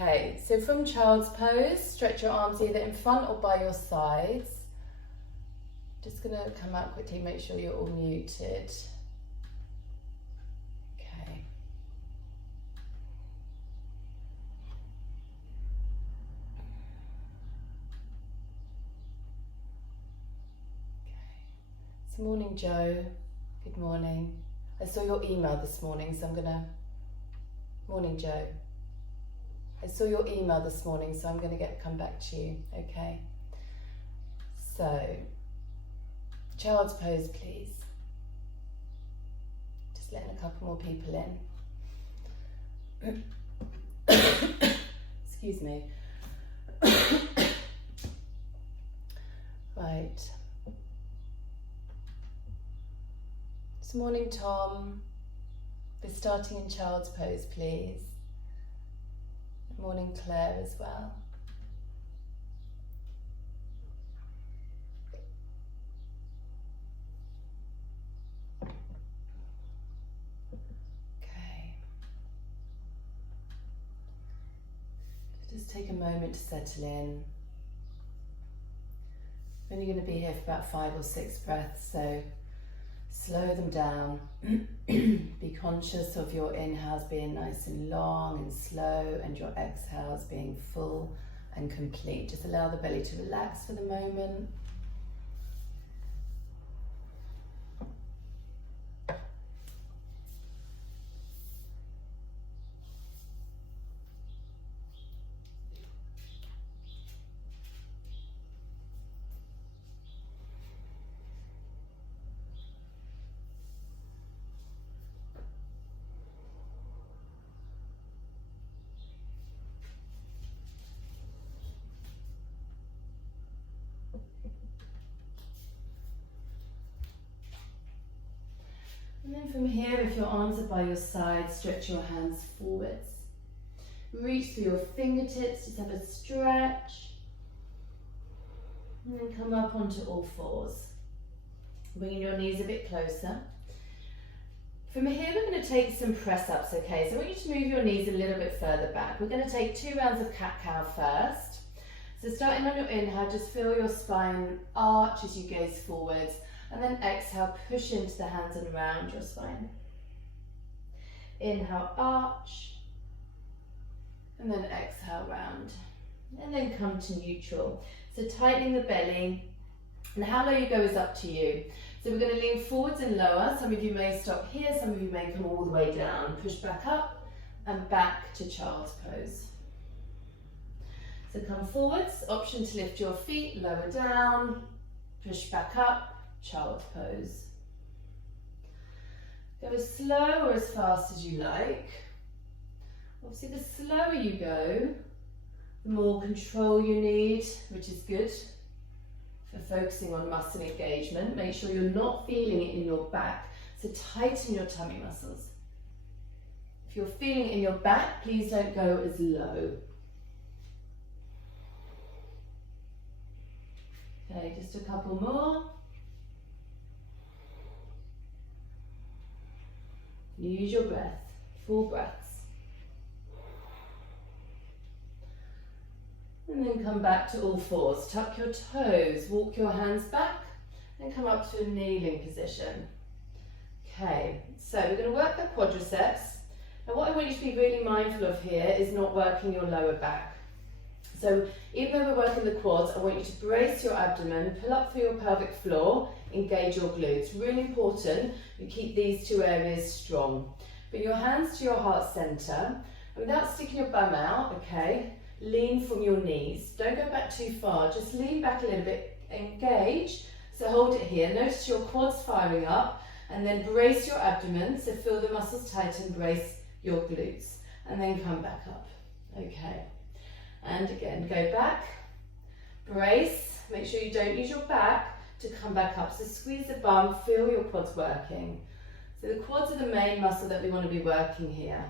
Okay, so from child's pose, stretch your arms either in front or by your sides. Just going to come out quickly, make sure you're all muted. Okay. So morning, Joe. Good morning. I saw your email this morning, so I'm going to... Morning, Joe. I saw your email this morning, so I'm going to come back to you, okay? So, child's pose, please. Just letting a couple more people in. Excuse me. Right. So morning, Tom. We're starting in child's pose, please. Morning, Claire, as well. Okay. Just take a moment to settle in. We're only going to be here for about 5 or 6 breaths, so slow them down. Be conscious of your inhales being nice and long and slow, and your exhales being full and complete. Just allow the belly to relax for the moment. And then from here, if your arms are by your side, stretch your hands forwards. Reach through your fingertips, just have a stretch. And then come up onto all fours. Bringing your knees a bit closer. From here, we're going to take some press-ups, okay? So I want you to move your knees a little bit further back. We're going to take 2 rounds of cat-cow first. So starting on your inhale, just feel your spine arch as you gaze forwards. And then exhale, push into the hands and round your spine. Inhale, arch. And then exhale, round. And then come to neutral. So tightening the belly. And how low you go is up to you. So we're going to lean forwards and lower. Some of you may stop here, some of you may come all the way down. Push back up and back to child's pose. So come forwards, option to lift your feet, lower down, push back up. Child's pose. Go as slow or as fast as you like. Obviously, the slower you go, the more control you need, which is good for focusing on muscle engagement. Make sure you're not feeling it in your back, so tighten your tummy muscles. If you're feeling it in your back, please don't go as low. Okay, just a couple more. Use your breath, full breaths. And then come back to all fours. Tuck your toes, walk your hands back, and come up to a kneeling position. Okay, so we're going to work the quadriceps. Now what I want you to be really mindful of here is not working your lower back. So even though we're working the quads, I want you to brace your abdomen, pull up through your pelvic floor, engage your glutes. Really important you keep these 2 areas strong. Bring your hands to your heart center, and without sticking your bum out, okay, lean from your knees. Don't go back too far, just lean back a little bit, engage. So hold it here, notice your quads firing up, and then brace your abdomen, so feel the muscles tighten, brace your glutes, and then come back up, okay. And again, go back, brace, make sure you don't use your back to come back up. So squeeze the bum, feel your quads working. So the quads are the main muscle that we want to be working here.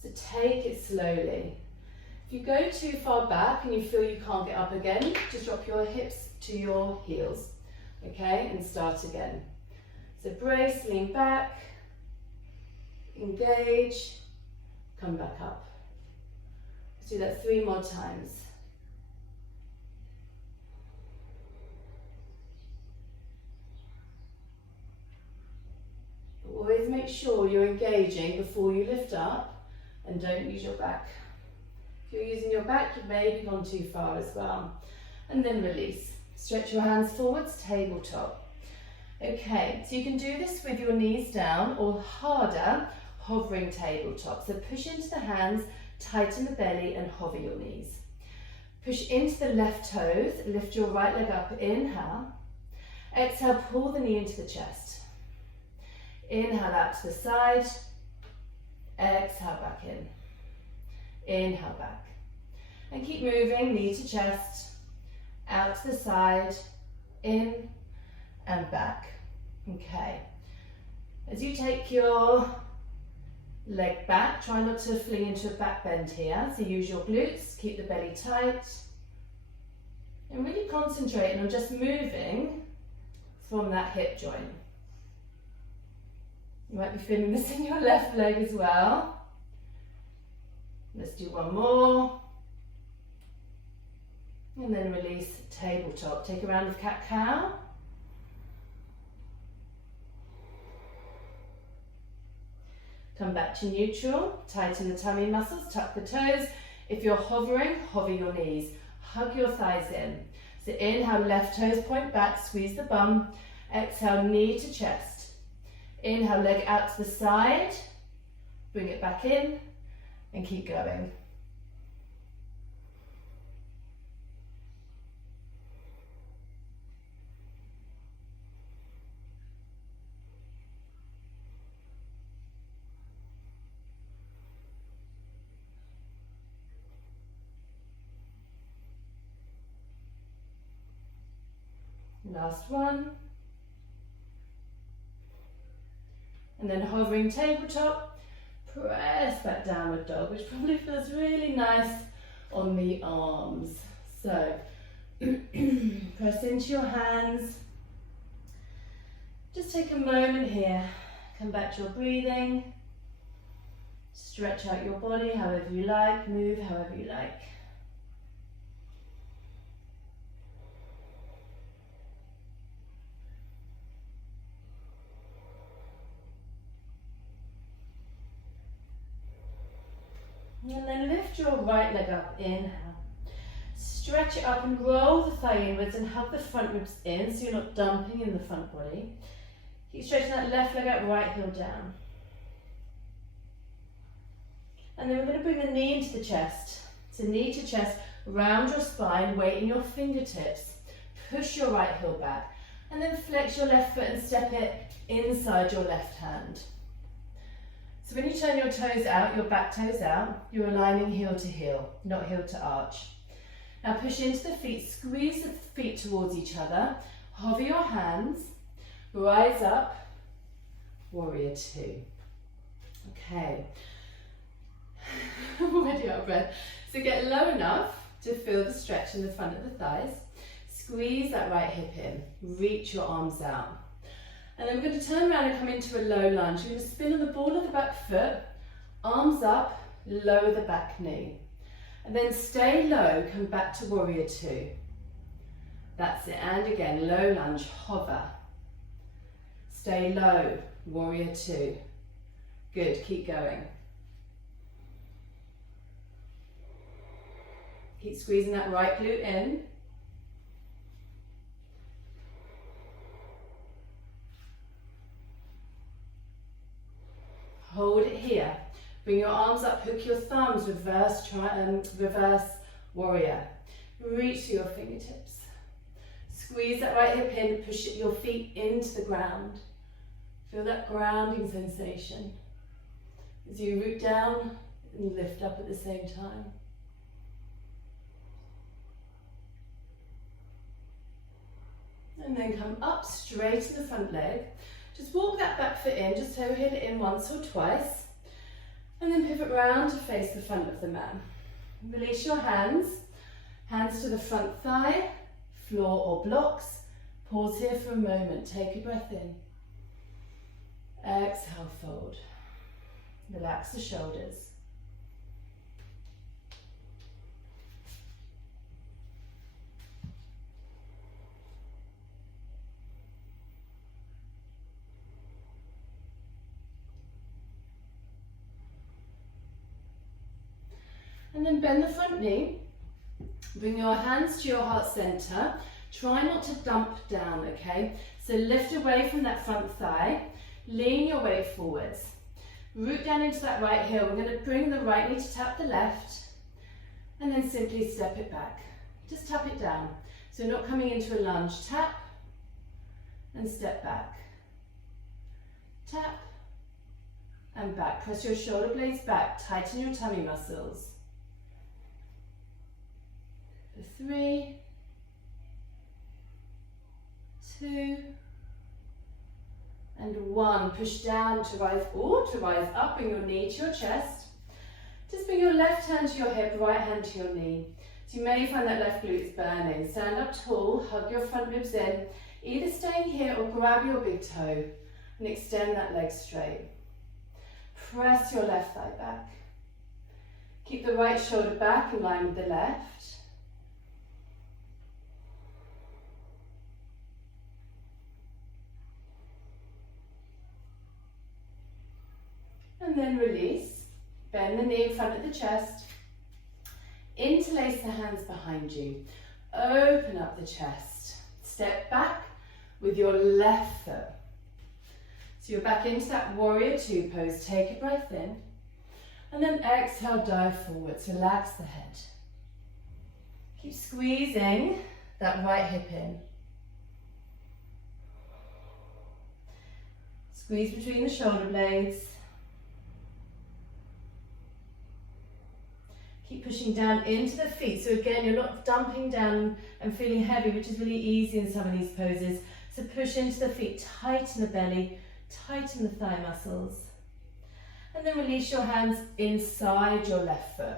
So take it slowly. If you go too far back and you feel you can't get up again, just drop your hips to your heels, okay, and start again. So brace, lean back, engage, come back up. Let's do that 3 more times. Always make sure you're engaging before you lift up and don't use your back. If you're using your back, you've maybe gone too far as well. And then release. Stretch your hands forwards, tabletop. Okay, so you can do this with your knees down or harder, hovering tabletop. So push into the hands, tighten the belly and hover your knees. Push into the left toes, lift your right leg up, inhale. Exhale, pull the knee into the chest. Inhale out to the side, exhale back in. Inhale back. And keep moving, knee to chest, out to the side, in and back. Okay. As you take your leg back, try not to fling into a back bend here. So use your glutes, keep the belly tight. And really concentrate on just moving from that hip joint. You might be feeling this in your left leg as well. Let's do one more. And then release tabletop. Take a round of cat-cow. Come back to neutral. Tighten the tummy muscles, tuck the toes. If you're hovering, hover your knees. Hug your thighs in. So inhale, left toes point back, squeeze the bum. Exhale, knee to chest. Inhale, leg out to the side. Bring it back in and keep going. Last one. And then hovering tabletop, press that downward dog, which probably feels really nice on the arms. So press into your hands. Just take a moment here. Come back to your breathing. Stretch out your body however you like, move however you like. And then lift your right leg up, inhale. Stretch it up and roll the thigh inwards and hug the front ribs in so you're not dumping in the front body. Keep stretching that left leg up, right heel down. And then we're going to bring the knee into the chest. So knee to chest, round your spine, weight in your fingertips. Push your right heel back. And then flex your left foot and step it inside your left hand. So when you turn your toes out, your back toes out, you're aligning heel to heel, not heel to arch. Now push into the feet, squeeze the feet towards each other, hover your hands, rise up, warrior two. Okay, I'm already out of breath. So get low enough to feel the stretch in the front of the thighs, squeeze that right hip in, reach your arms out. And then we're going to turn around and come into a low lunge. We're going to spin on the ball of the back foot, arms up, lower the back knee. And then stay low, come back to warrior two. That's it, and again, low lunge, hover. Stay low, warrior two. Good, keep going. Keep squeezing that right glute in. Hold it here. Bring your arms up, hook your thumbs, reverse warrior. Reach to your fingertips. Squeeze that right hip in, push your feet into the ground. Feel that grounding sensation. As you root down and lift up at the same time. And then come up straight to the front leg. Just walk that back foot in, just toe heel it in once or twice. And then pivot round to face the front of the mat. Release your hands. Hands to the front thigh, floor or blocks. Pause here for a moment. Take a breath in. Exhale, fold. Relax the shoulders. And then bend the front knee. Bring your hands to your heart center. Try not to dump down, okay? So lift away from that front thigh. Lean your weight forwards. Root down into that right heel. We're going to bring the right knee to tap the left. And then simply step it back. Just tap it down. So you're not coming into a lunge. Tap and step back. Tap and back. Press your shoulder blades back. Tighten your tummy muscles. For 3, 2, and 1. Push down to rise, or to rise up. Bring your knee to your chest. Just bring your left hand to your hip, right hand to your knee. So you may find that left glute is burning. Stand up tall, hug your front ribs in. Either staying here or grab your big toe and extend that leg straight. Press your left thigh back. Keep the right shoulder back in line with the left. And then release. Bend the knee in front of the chest. Interlace the hands behind you. Open up the chest. Step back with your left foot. So you're back into that warrior two pose. Take a breath in. And then exhale, dive forwards. Relax the head. Keep squeezing that right hip in. Squeeze between the shoulder blades. Keep pushing down into the feet. So again, you're not dumping down and feeling heavy, which is really easy in some of these poses. So push into the feet, tighten the belly, tighten the thigh muscles. And then release your hands inside your left foot.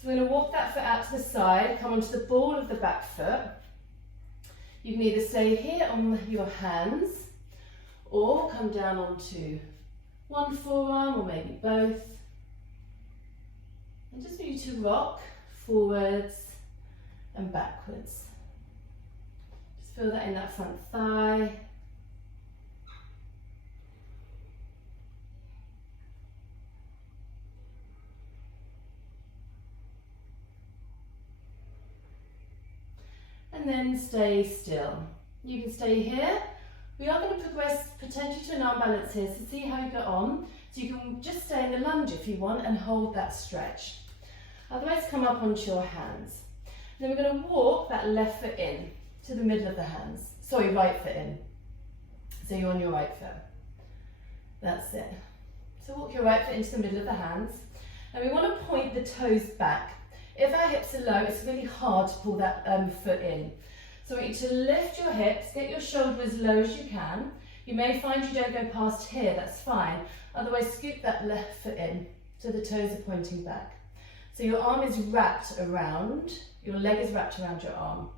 So we're going to walk that foot out to the side, come onto the ball of the back foot. You can either stay here on your hands or come down onto one forearm or maybe both. And just want you to rock forwards and backwards. Just feel that in that front thigh. And then stay still. You can stay here. We are going to progress potentially to an arm balance here, so see how you get on. So you can just stay in the lunge if you want and hold that stretch. Otherwise, come up onto your hands. Then we're going to walk that left foot in to the middle of the hands. Sorry, right foot in. So you're on your right foot. That's it. So walk your right foot into the middle of the hands. And we want to point the toes back. If our hips are low, it's really hard to pull that foot in. So I want you to lift your hips, get your shoulder as low as you can. You may find you don't go past here, that's fine. Otherwise, scoop that left foot in so the toes are pointing back. So your arm is wrapped around, your leg is wrapped around your arm.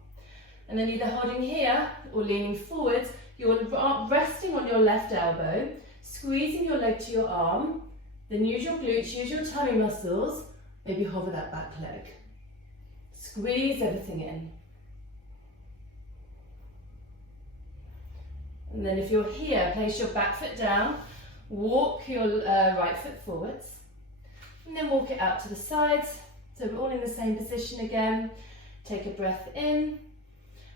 And then either holding here or leaning forwards, you're resting on your left elbow, squeezing your leg to your arm, then use your glutes, use your tummy muscles, maybe hover that back leg. Squeeze everything in. And then if you're here, place your back foot down, walk your right foot forwards, and then walk it out to the sides. So we're all in the same position again. Take a breath in,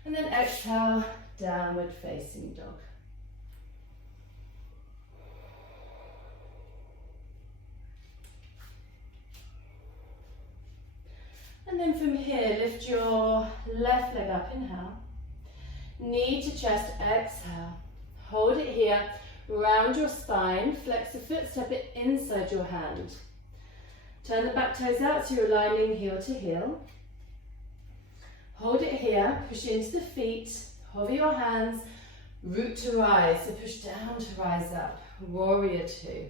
and then exhale, downward facing dog. And then from here, lift your left leg up, inhale. Knee to chest, exhale. Hold it here, round your spine, flex the foot, step it inside your hand. Turn the back toes out so you're aligning heel to heel. Hold it here, push it into the feet, hover your hands, root to rise, so push down to rise up, warrior two.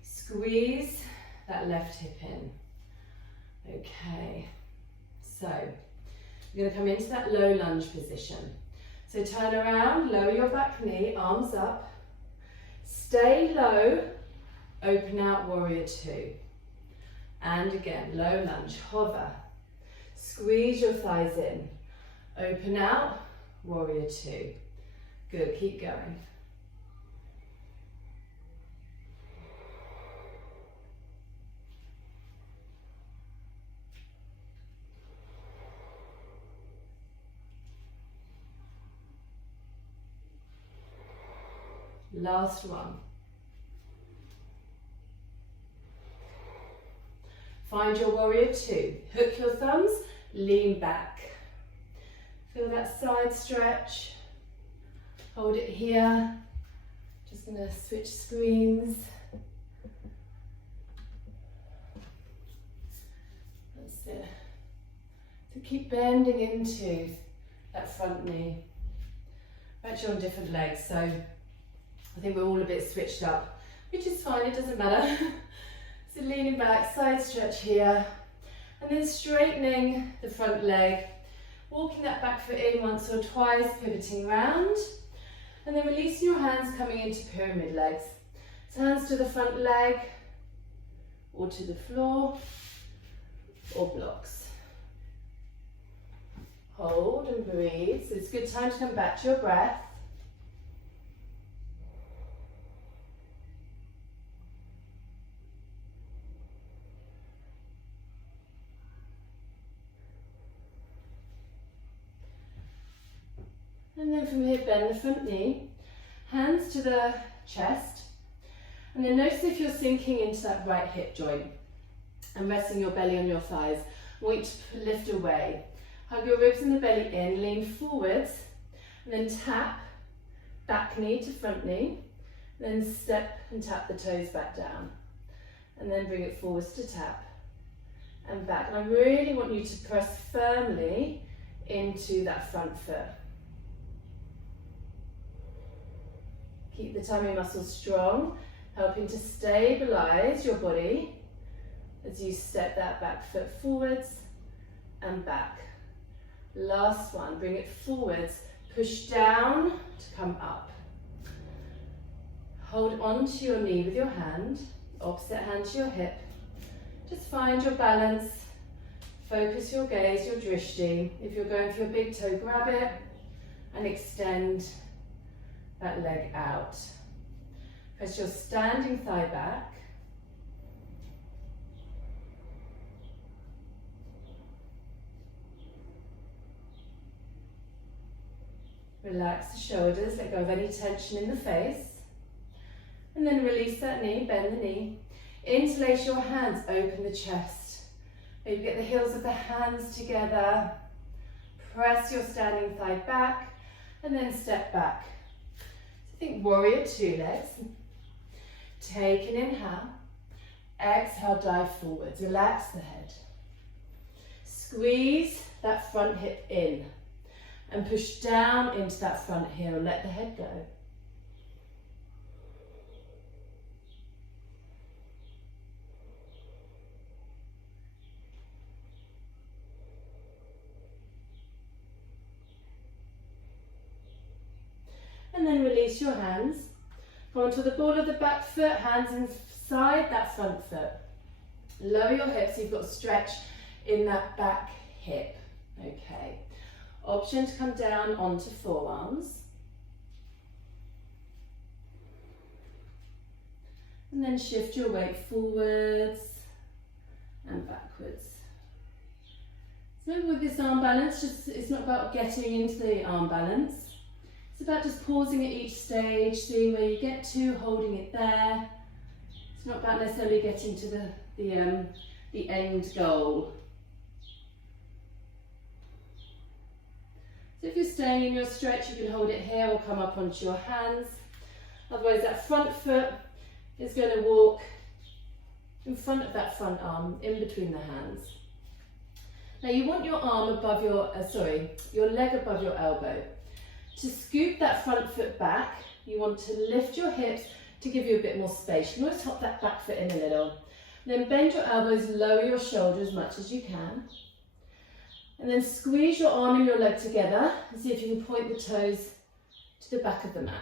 Squeeze that left hip in. Okay, so you're going to come into that low lunge position. So turn around, lower your back knee, arms up. Stay low, open out, warrior two. And again, low lunge, hover. Squeeze your thighs in. Open out, warrior two. Good, keep going. Last one. Find your warrior two. Hook your thumbs, lean back. Feel that side stretch. Hold it here. Just gonna switch screens. That's it. So keep bending into that front knee. Actually on different legs, so I think we're all a bit switched up, which is fine, it doesn't matter. So leaning back, side stretch here, and then straightening the front leg, walking that back foot in once or twice, pivoting round, and then releasing your hands coming into pyramid legs. So hands to the front leg, or to the floor, or blocks. Hold and breathe. So it's a good time to come back to your breath. And then from here, bend the front knee, hands to the chest, and then notice if you're sinking into that right hip joint and resting your belly on your thighs. I want you to lift away. Hug your ribs and the belly in, lean forwards, and then tap back knee to front knee, then step and tap the toes back down, and then bring it forwards to tap and back. And I really want you to press firmly into that front foot. Keep the tummy muscles strong, helping to stabilize your body as you step that back foot forwards and back. Last one, bring it forwards, push down to come up. Hold on to your knee with your hand, opposite hand to your hip. Just find your balance, focus your gaze, your drishti. If you're going for your big toe, grab it and extend that leg out. Press your standing thigh back. Relax the shoulders, let go of any tension in the face. And then release that knee, bend the knee. Interlace your hands, open the chest. Maybe get the heels of the hands together. Press your standing thigh back and then step back. Think warrior two legs. Take an inhale. Exhale, dive forwards. Relax the head. Squeeze that front hip in and push down into that front heel. Let the head go. And then release your hands. Come onto the ball of the back foot, hands inside that front foot. Lower your hips so you've got stretch in that back hip. Okay. Option to come down onto forearms. And then shift your weight forwards and backwards. So remember with this arm balance, it's not about getting into the arm balance. It's about just pausing at each stage, seeing where you get to, holding it there. It's not about necessarily getting to the end goal. So if you're staying in your stretch, you can hold it here or come up onto your hands. Otherwise, that front foot is going to walk in front of that front arm, in between the hands. Now you want your arm above your leg above your elbow. To scoop that front foot back, you want to lift your hips to give you a bit more space. You want to hop that back foot in a little. Then bend your elbows, lower your shoulders as much as you can. And then squeeze your arm and your leg together and see if you can point the toes to the back of the mat.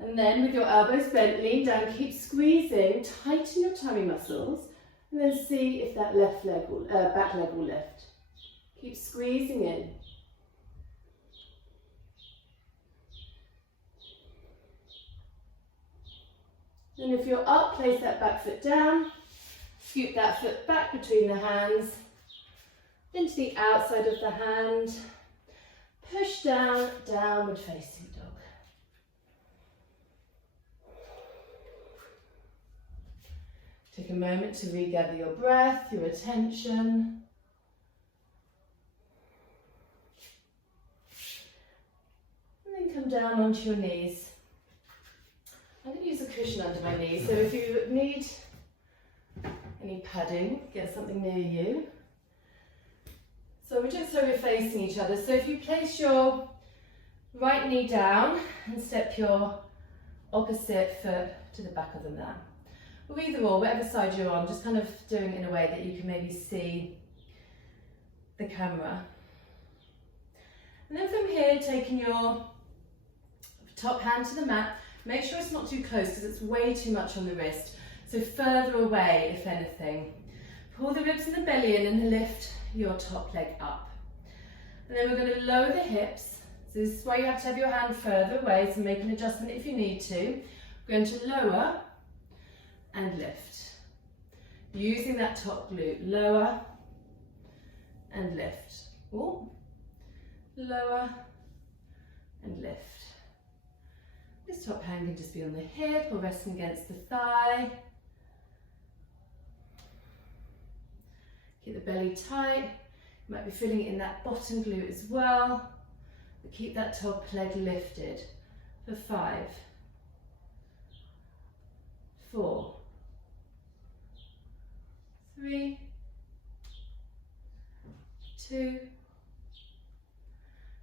And then with your elbows bent, lean down, keep squeezing, tighten your tummy muscles, and then see if that back leg will lift. Keep squeezing in. And if you're up, place that back foot down, scoop that foot back between the hands, into the outside of the hand, push down, downward facing dog. Take a moment to regather your breath, your attention. And then come down onto your knees. I'm going to use a cushion under my knees, so if you need any padding, get something near you. So we're just so we're facing each other. So if you place your right knee down and step your opposite foot to the back of the mat. Or either or, whatever side you're on, just kind of doing it in a way that you can maybe see the camera. And then from here, taking your top hand to the mat, make sure it's not too close because it's way too much on the wrist. So further away, if anything. Pull the ribs and the belly in and lift your top leg up. And then we're going to lower the hips. So this is why you have to have your hand further away, so make an adjustment if you need to. We're going to lower and lift. Using that top glute, lower and lift. Ooh. Lower and lift. This top hand can just be on the hip or resting against the thigh. Keep the belly tight. You might be feeling it in that bottom glute as well. But keep that top leg lifted for 5, 4, 3, 2,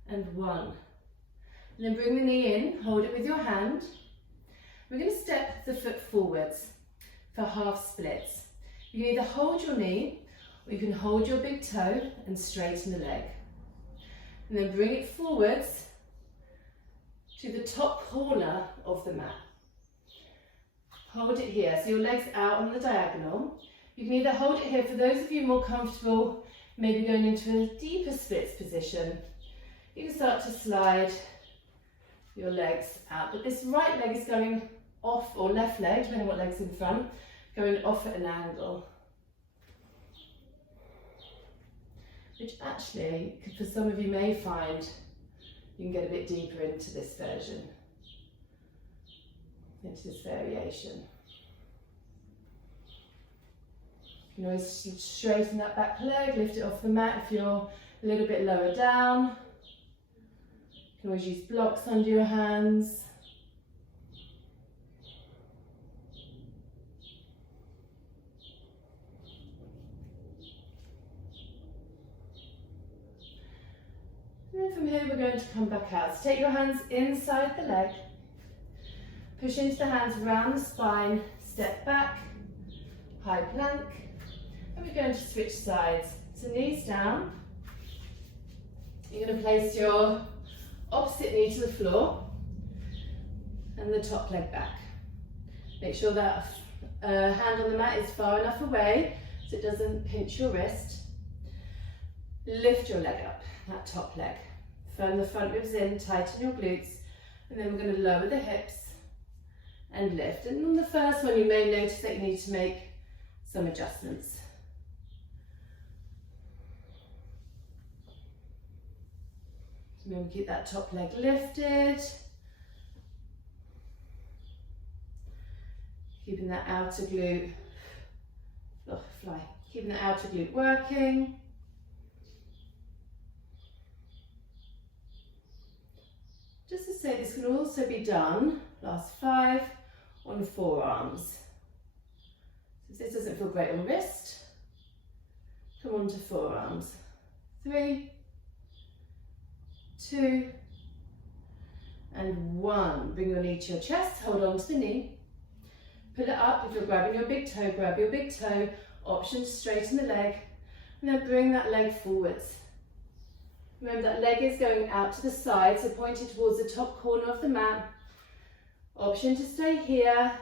and 1. And then bring the knee in, hold it with your hand. We're going to step the foot forwards for half splits. You can either hold your knee or you can hold your big toe and straighten the leg. And then bring it forwards to the top corner of the mat. Hold it here, so your leg's out on the diagonal. You can either hold it here, for those of you more comfortable, maybe going into a deeper splits position, you can start to slide your legs out. But this right leg is going off, or left leg, depending on what leg's in front, going off at an angle. Which actually, for some of you may find, you can get a bit deeper into this version, into this variation. You can always straighten that back leg, lift it off the mat if you're a little bit lower down. You can always use blocks under your hands. And then from here we're going to come back out. So take your hands inside the leg, push into the hands around the spine, step back, high plank, and we're going to switch sides. So knees down, you're going to place your opposite knee to the floor and the top leg back. Make sure that hand on the mat is far enough away so it doesn't pinch your wrist. Lift your leg up, that top leg. Firm the front ribs in, tighten your glutes, and then we're going to lower the hips and lift. And on the first one you may notice that you need to make some adjustments. Remember, keep that top leg lifted. Keeping that outer glute, keeping the outer glute working. Just to say, this can also be done, last 5, on forearms. So if this doesn't feel great on wrist, come on to forearms. 3, 2, and 1. Bring your knee to your chest, hold on to the knee. Pull it up. If you're grabbing your big toe, grab your big toe. Option to straighten the leg, and then bring that leg forwards. Remember, that leg is going out to the side, so pointed towards the top corner of the mat. Option to stay here.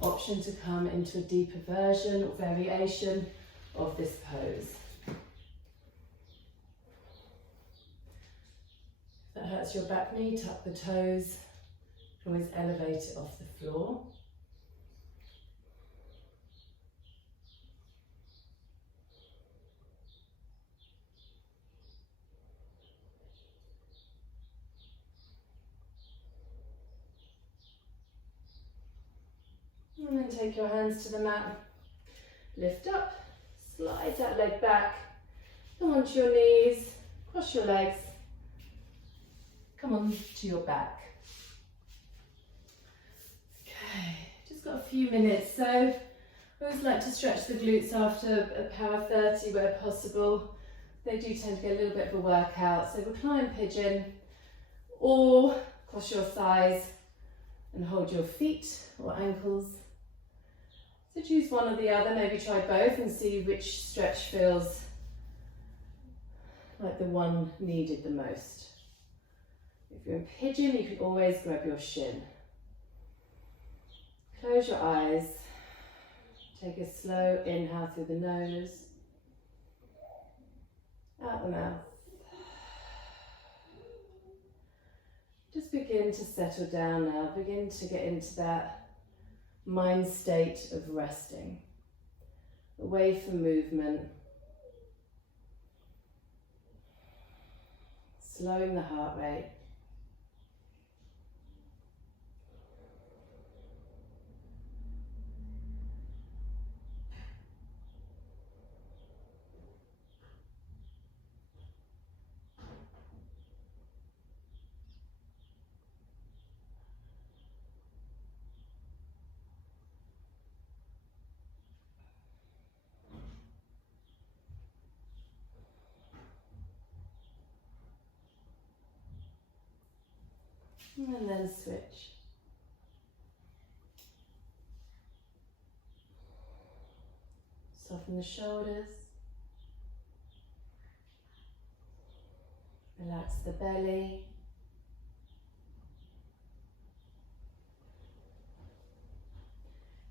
Option to come into a deeper version or variation of this pose. If that hurts your back knee, tuck the toes. You can always elevate it off the floor. And then and take your hands to the mat. Lift up, slide that leg back, come onto your knees, cross your legs, come on to your back. Okay, just got a few minutes, so I always like to stretch the glutes after a power 30 where possible. They do tend to get a little bit of a workout, so recline pigeon or cross your thighs and hold your feet or ankles. So choose one or the other, maybe try both and see which stretch feels like the one needed the most. If you're in pigeon, you can always grab your shin. Close your eyes. Take a slow inhale through the nose, out the mouth. Just begin to settle down now. Begin to get into that mind state of resting, away from movement, slowing the heart rate. And then switch. Soften the shoulders. Relax the belly.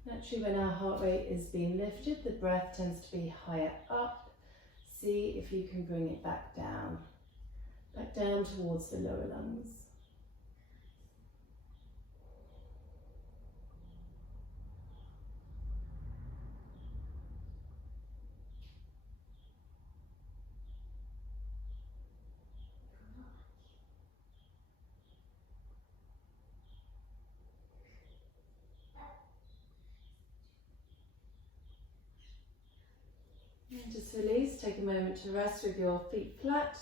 Naturally, when our heart rate is being lifted, the breath tends to be higher up. See if you can bring it back down towards the lower lungs. And just release, take a moment to rest with your feet flat,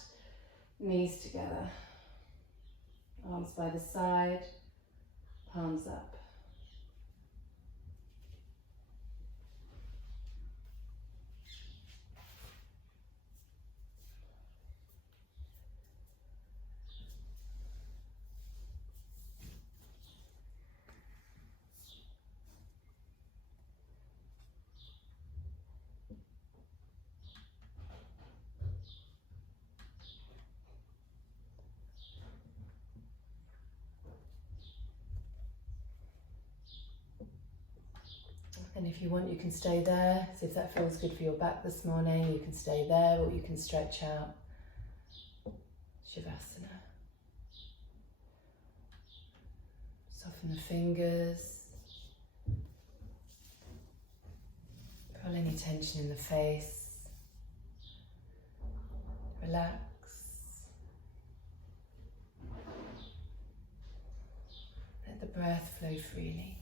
knees together, arms by the side, palms up. And if you want, you can stay there. So if that feels good for your back this morning, you can stay there, or you can stretch out. Shavasana. Soften the fingers. Pull any tension in the face. Relax. Let the breath flow freely.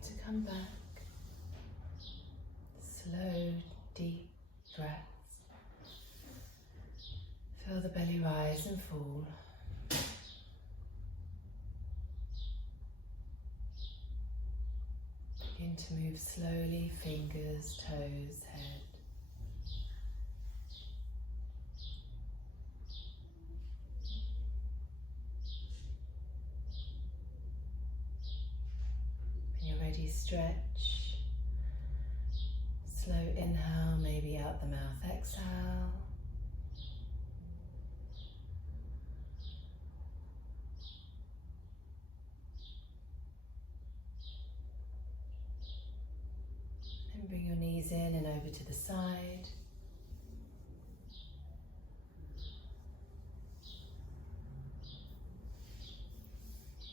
To come back, slow, deep breaths. Feel the belly rise and fall. Begin to move slowly, fingers, toes, head. When you're ready, stretch. Slow inhale, maybe out the mouth, exhale. And bring your knees in and over to the side.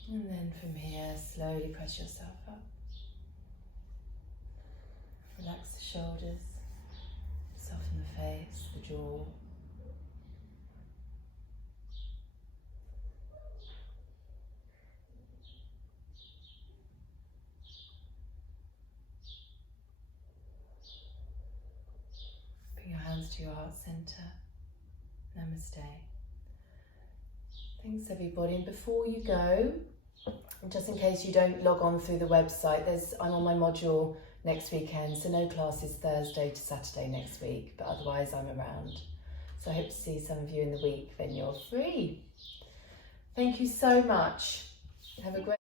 And then from here, slowly press yourself up. Relax the shoulders, soften the face, the jaw. Bring your hands to your heart center. Namaste. Thanks everybody, and before you go, just in case you don't log on through the website, I'm on my module next weekend, so no classes Thursday to Saturday next week, but otherwise I'm around. So I hope to see some of you in the week when you're free. Thank you so much. Have a great